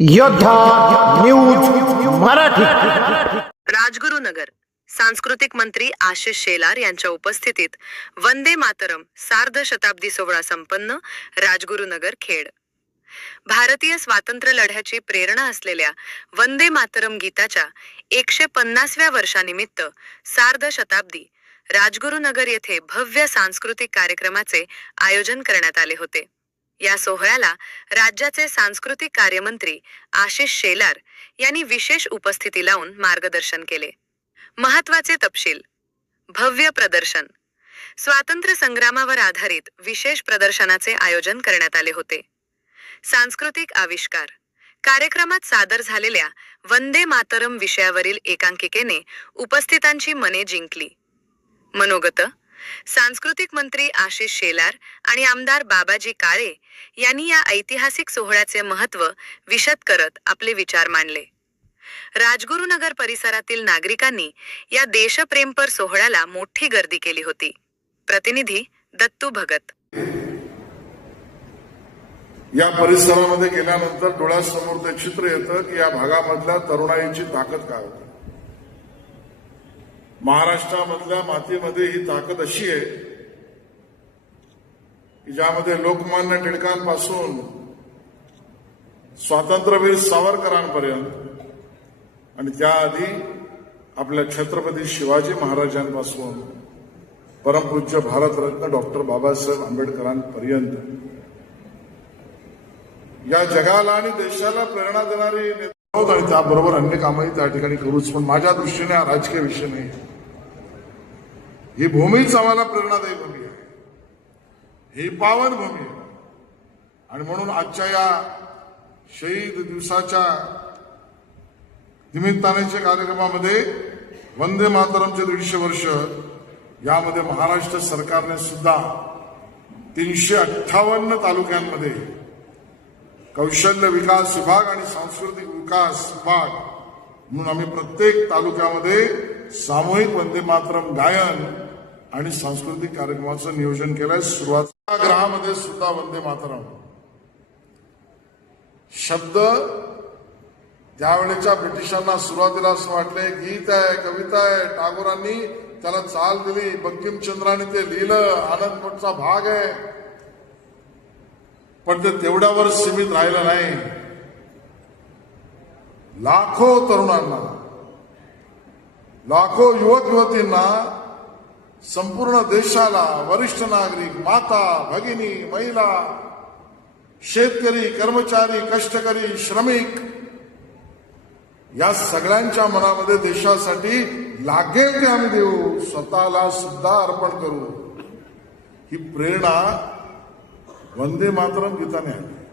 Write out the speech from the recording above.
योद्धा न्यूज मराठी. राजगुरुनगर सांस्कृतिक मंत्री आशिष शेलार यांच्या उपस्थितीत वंदे मातरम सार्ध शताब्दी सोहळा संपन्न. राजगुरुनगर खेड. भारतीय स्वातंत्र्य लढ्याची प्रेरणा असलेल्या वंदे मातरम गीताच्या 150व्या वर्षानिमित्त सार्ध शताब्दी राजगुरुनगर येथे भव्य सांस्कृतिक कार्यक्रमाचे आयोजन करण्यात आले होते. या सोहळ्याला राज्याचे सांस्कृतिक कार्यमंत्री आशिष शेलार यांनी विशेष उपस्थिती लावून मार्गदर्शन केले. महत्त्वाचे तपशील. भव्य प्रदर्शन. स्वातंत्र्य संग्रामावर आधारित विशेष प्रदर्शनाचे आयोजन करण्यात आले होते. सांस्कृतिक आविष्कार. कार्यक्रमात सादर झालेल्या वंदे मातरम विषयावरील एकांकिकेने उपस्थितांची मने जिंकली. मनोगत. सांस्कृतिक मंत्री आशिष शेलार आणि आमदार बाबाजी काळे यांनी या ऐतिहासिक सोहळ्याचे महत्त्व विशद करत आपले विचार मांडले. राजगुरुनगर परिसरातील नागरिकांनी या देशप्रेमपर सोहळ्याला मोठी गर्दी केली होती. प्रतिनिधी दत्तू भगत. या परिसरामध्ये गेल्यानंतर डोळ्यासमोर ते चित्र येतं की या भागामधल्या तरुणाईची ताकद काय होती. महाराष्ट्रामधल्या मातीमध्ये ही ताकद अशी आहे की ज्यामध्ये लोकमान्य टिळकांपासून स्वातंत्र्यवीर सावरकरांपर्यंत आणि त्याआधी आपल्या छत्रपती शिवाजी महाराजांपासून परमपूज्य भारतरत्न डॉक्टर बाबासाहेब आंबेडकरांपर्यंत या जगाला आणि देशाला प्रेरणा देणारी नेते होत. आणि त्याबरोबर अन्य कामही त्या ठिकाणी करूच. पण माझ्या दृष्टीने हा राजकीय विषय नाही. ही भूमीच आम्हाला प्रेरणादायी भूमी आहे. ही पावन भूमी आहे. आणि म्हणून आजच्या या शहीद दिवसाच्या निमित्तानेच्या कार्यक्रमामध्ये वंदे मातरमचे 150 वर्ष यामध्ये महाराष्ट्र सरकारने सुद्धा 358 तालुक्यांमध्ये कौशल्य विकास विभाग आणि सांस्कृतिक विकास विभाग म्हणून आम्ही प्रत्येक तालुक्यामध्ये सामूहिक वंदे मातरम गायन आणि सांस्कृतिक कार्यक्रमाचं नियोजन केलंय. सुरुवातीग्रहामध्ये सुद्धा वंदे मातरम शब्द त्यावेळेच्या ब्रिटिशांना सुरुवातीला असं वाटलंय गीत आहे, कविता आहे. टागोरांनी त्याला चाल दिली. बंकिमचंद्राने ते लिहिलं. आनंदमठचा भाग आहे. पण ते तेवढ्यावर सीमित राहिलं नाही. लाखो तरुणांना, लाखो युवक युवतींना, संपूर्ण देशाला, वरिष्ठ नागरिक, माता भगिनी, महिला, शेतकरी, कर्मचारी, कष्टकरी, श्रमिक या सगळ्यांच्या मनामध्ये देशासाठी लागेल ते आम्ही देऊ, स्वतःला सुद्धा अर्पण करू. ही प्रेरणा वंदे मातरम गीताने आहे.